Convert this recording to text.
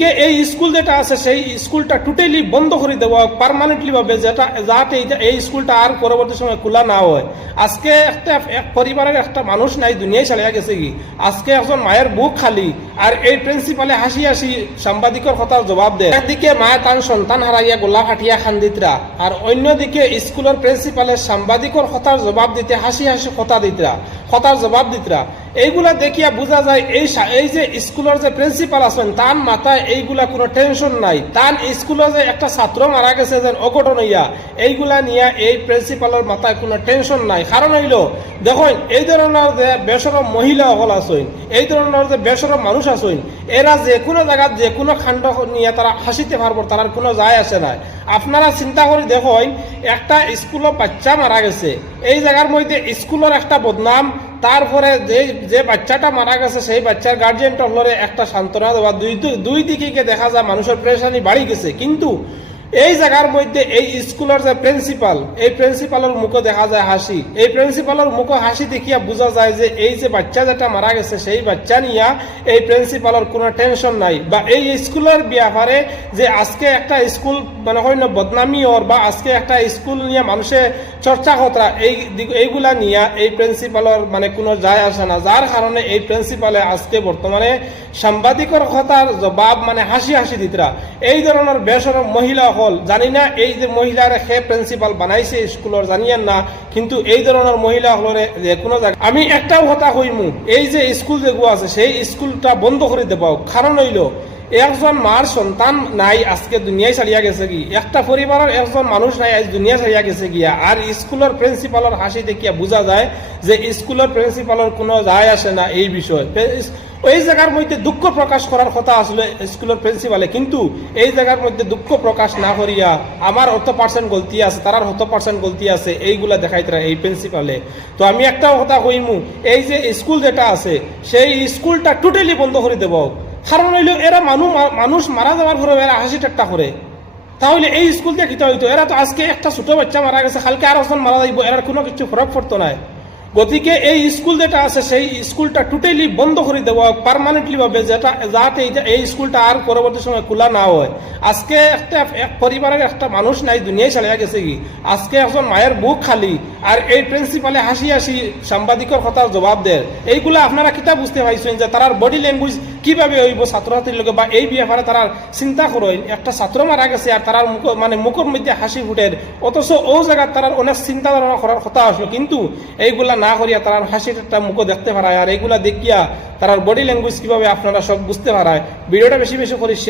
গতিকে এই স্কুল যেটা আছে সেই স্কুলটা টোটালি বন্ধ করে দেওয়া পার্মানেন্টলি ভাবে, যেটা যাতে এই স্কুলটা আর পরবর্তী সময় খোলা না হয়। আজকে একটা এক পরিবারের একটা মানুষ নাই, দুনিয়ায় ছাড়িয়া গেছে কি। আজকে একজন মায়ের বুক খালি, আর এই প্রিন্সিপালে হাসি হাসি সাংবাদিকের কথার জবাব দেয়। একদিকে মায়ে তার সন্তান হারাইয়া গোলা ফাটিয়া খান্দিতরা, আর অন্যদিকে স্কুলের প্রিন্সিপালে সাংবাদিকের কথার জবাব দিতে হাসি হাসি কথার জবাব দিতরা। এইগুলা দেখিয়া বোঝা যায় এই যে স্কুলের যে প্রিন্সিপাল আছেন তার মাথায় এইগুলা কোনো টেনশন নাই। তার স্কুলে যে একটা ছাত্র মারা গেছে যে অঘটন হইয়া, এইগুলা নিয়ে এই প্রিন্সিপালের মাথায় কোনো টেনশন নাই। কারণ হইল দেখুন, এই ধরনের যে বেসরম মহিলা সকল আছেন, এই ধরনের যে বেসরম মানুষ আছেন, এরা যে কোনো জায়গায় যে কোনো খান্ড নিয়ে তারা হাসিতে পারবো, তার কোনো যায় আসে নাই। আপনারা চিন্তা করে দেখুন, একটা স্কুলের বাচ্চা মারা গেছে, এই জায়গার মধ্যে স্কুলের একটা বদনাম, তারপরে যে বাচ্চাটা মারা গেছে সেই বাচ্চার গার্জিয়ান টলরে একটা সান্ত্বনা দেওয়া, দুই দিকে দেখা যায় মানুষের প্রেশানি বাড়ি গেছে। কিন্তু এই জায়গার মধ্যে এই স্কুলের যে প্রিন্সিপাল, এই প্রিন্সিপালের মুখে দেখা যায় হাসি। এই প্রিন্সিপালের মুখে হাসি দেখিয়া বোঝা যায় যে এই যে বাচ্চা যেটা মারা গেছে সেই বাচ্চা নিয়ে এই প্রিন্সিপালের কোনো টেনশন নাই, বা এই স্কুলের ব্যাপারে যে আজকে একটা স্কুল মানে হয় না বদনামি ওর, বা আজকে একটা স্কুল নিয়ে মানুষের চর্চা করা, এইগুলা নিয়ে এই প্রিন্সিপালের মানে কোনো যায় আসে না। যার কারণে এই প্রিন্সিপালে আজকে বর্তমানে সাংবাদিকের কথার জবাব মানে হাসি হাসি দিতরা। এই ধরনের বেসরম মহিলা হল, জানি না এই যে মহিলার সে প্রিন্সিপাল বানাইছে স্কুলের জানিয়েন না, কিন্তু এই ধরনের মহিলা হলরে যে কোনো জায়গায় আমি একটাও কথা কইমু, এই যে স্কুল যেগুলো আছে সেই স্কুলটা বন্ধ করে দেব। কারণ হইল একজন মার সন্তান নাই, আজকে দুনিয়ায় ছাড়িয়া গেছে কি, একটা পরিবারের একজন মানুষ নাই, আজ দুনিয়া ছাড়িয়া গেছে গিয়া। আর স্কুলের প্রিন্সিপালের হাসি দেখিয়া বোঝা যায় যে স্কুলের প্রিন্সিপালের কোনো যায় আসে না এই বিষয়। ওই জায়গার মধ্যে দুঃখ প্রকাশ করার কথা আসলে স্কুলের প্রিন্সিপালে, কিন্তু এই জায়গার মধ্যে দুঃখ প্রকাশ না করিয়া আমার 100% গলতি আছে, তার 100% গলতি আছে, এইগুলা দেখাইতরা এই প্রিন্সিপালে। তো আমি একটা কথা কইমু, এই যে স্কুল যেটা আছে সেই স্কুলটা টোটালি বন্ধ করে দেব। কারণ হইল এরা মানুষ মারা যাওয়ার পরে এরা হাসি ঠাট্টা করে, তাহলে এই স্কুল দিয়ে কিতা হইতো? এরা তো আজকে একটা ছোট বাচ্চা মারা গেছে, কালকে আর একজন মারা যাইব, এরা কোনো কিছু ফরক পড়তো না। গতিকে এই স্কুল যেটা আছে সেই স্কুলটা টোটালি বন্ধ করে দেওয়া পার্মানেন্টলি ভাবে, যাতে এই স্কুলটা আর পরবর্তী সময় খোলা না হয়। আজকে এক পরিবারের একটা মানুষ নাই, দুনিয়ায় ছাড়িয়া গেছে কি। আজকে একজন মায়ের বুক খালি, আর এই প্রিন্সিপালে হাসি হাসি সাংবাদিকের কথার জবাব দেয়। এইগুলা আপনারা কিতা বুঝতে পাইছেন যে তার বডি ল্যাঙ্গুয়েজ কিভাবে হইব ছাত্রছাত্রীর লোক, বা এই ব্যাপারে তারা চিন্তা করেন একটা ছাত্র মারা গেছে আর তার মানে মুখের মধ্যে হাসি ফুটের, অথচ ও জায়গায় তার অনেক চিন্তা ধারণা করার কথা আসলো, কিন্তু এইগুলা না করিয়া তার হাসির একটা মুখও দেখতে পারায়। আর এইগুলা দেখিয়া তার বডি ল্যাঙ্গুয়েজ কিভাবে আপনারা সব বুঝতে পারায়। ভিডিওটা বেশি বেশি করে